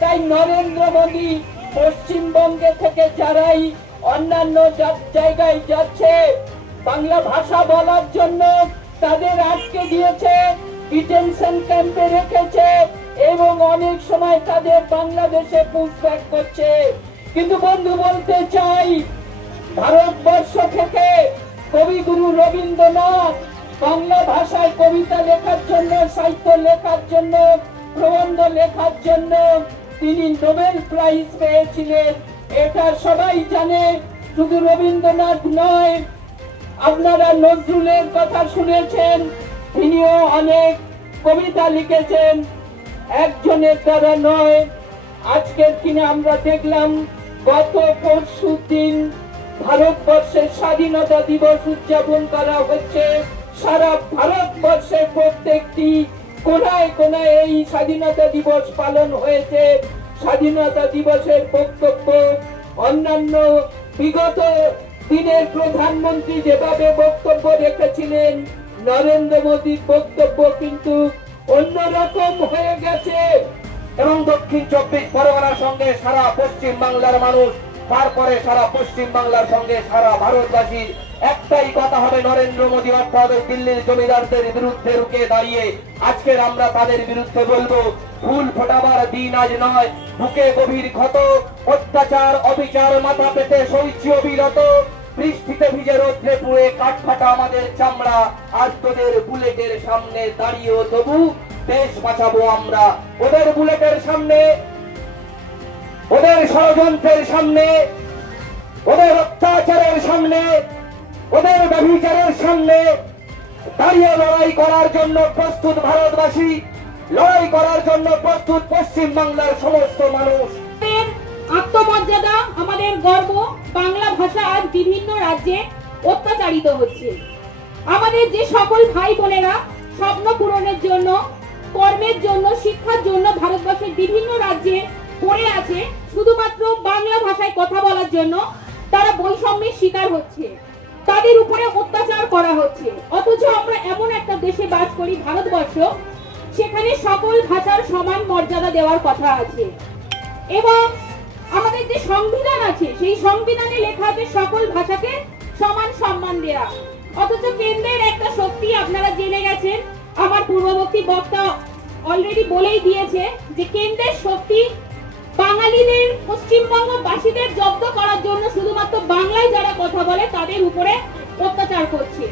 তাই নরেন্দ্র মোদী পশ্চিমবঙ্গে থেকে যারাই অন্যান্য জায়গায় যাচ্ছে, বাংলা ভাষা বলার জন্য তাদের আটকে দিয়েছে ডিটেনশন ক্যাম্পে রেখেছে এবং অনেক সময় তাদের বাংলাদেশে পুষব্যাক করছে। কিন্তু বন্ধু, বলতে চাই, ভারতবর্ষ থেকে কবিগুরু রবীন্দ্রনাথ বাংলা ভাষায় কবিতা লেখার জন্য, সাহিত্য লেখার জন্য, প্রবন্ধ লেখার জন্য তিনি নোবেল প্রাইজ পেয়েছিলেন। এটা সবাই জানে, শুধু রবীন্দ্রনাথ নয়। আপনারা নজরুলের কথা শুনেছেন, তিনিও অনেক কবিতা লিখেছেন। একজনের দ্বারা নয়, আজকের দিনে আমরা দেখলাম, গত পরশু দিন ভারতবর্ষের স্বাধীনতা দিবস উদযাপন করা হচ্ছে। সারা ভারতবর্ষের প্রত্যেকটি কোনায় কোনায় এই স্বাধীনতা দিবস পালন হয়েছে। স্বাধীনতা দিবসের বক্তব্য, অন্যান্য বিগত দিনের প্রধানমন্ত্রী যেভাবে বক্তব্য রেখেছিলেন, নরেন্দ্র মোদীর বক্তব্য কিন্তু অন্যরকম হয়ে গেছে। এবং দক্ষিণ চব্বিশ পরগনার সঙ্গে সারা পশ্চিম বাংলার মানুষ তারপরে সারা পশ্চিম বাংলার সঙ্গে সারা ভারতবাসীর একটাই কথা হবে, নরেন্দ্র মোদী অর্থাৎ ওই দিল্লির জমিদারদের বিরুদ্ধে রুখে দাঁড়িয়ে আজকের আমরা তাদের বিরুদ্ধে বলব ফুল ফোটাবার দিন আজ নয়, বুকে গভীর ক্ষত, অত্যাচার, অবিচার, মাথা পেতে সইছি অবিরত, বৃষ্টিতে ভিজে রোদ্রে পুড়ে কাঠ ফাটা আমাদের চামড়া আর তোদের বুলেটের সামনে দাঁড়িয়েও তবু দেশ বাঁচাবো আমরা, ওদের বুলেটের সামনে ওদের ষড়যন্ত্রের সামনে, ওদের অত্যাচারের সামনে, ওদের ব্যভিচারের সামনে দাঁড়িয়ে লড়াই করার জন্য প্রস্তুত ভারতবাসী, লড়াই করার জন্য প্রস্তুত পশ্চিম বাংলার সমস্ত মানুষ। আত্মমর্যাদা, আমাদের গর্ব, বাংলা ভাষা আজ বিভিন্ন রাজ্যে অত্যাচারিত হচ্ছে। আমাদের যে সকল ভাই বোনেরা স্বপ্ন পূরণের জন্য, কর্মের জন্য, শিক্ষার জন্য ভারতবর্ষের বিভিন্ন রাজ্যে পড়ে আছে, শুধুমাত্র বাংলা ভাষায় কথা বলার জন্য তারা বৈষম্যের শিকার হচ্ছে। তাদের উপরে অত্যাচার করা হচ্ছে। অথচ আমরা এমন একটা দেশে বাস করি, ভারতবর্ষ, সেখানে সকল ভাষার সমান মর্যাদা দেওয়ার কথা আছে। এবং আমাদের যে সংবিধান আছে, সেই সংবিধানে লেখা আছে সকল ভাষাকে সমান সম্মান দেওয়া অথচ কেন্দ্রের একটা শক্তি আপনারা জেনে গেছেন, আমার পূর্ববর্তী বক্তা অলরেডি বলেই দিয়েছে যে কেন্দ্রের শক্তি বাঙালিদের পশ্চিমবঙ্গ বাসীদের জব্দ করার জন্য শুধুমাত্র বাংলায় যারা কথা বলে তাদের উপরে অত্যাচার করছে।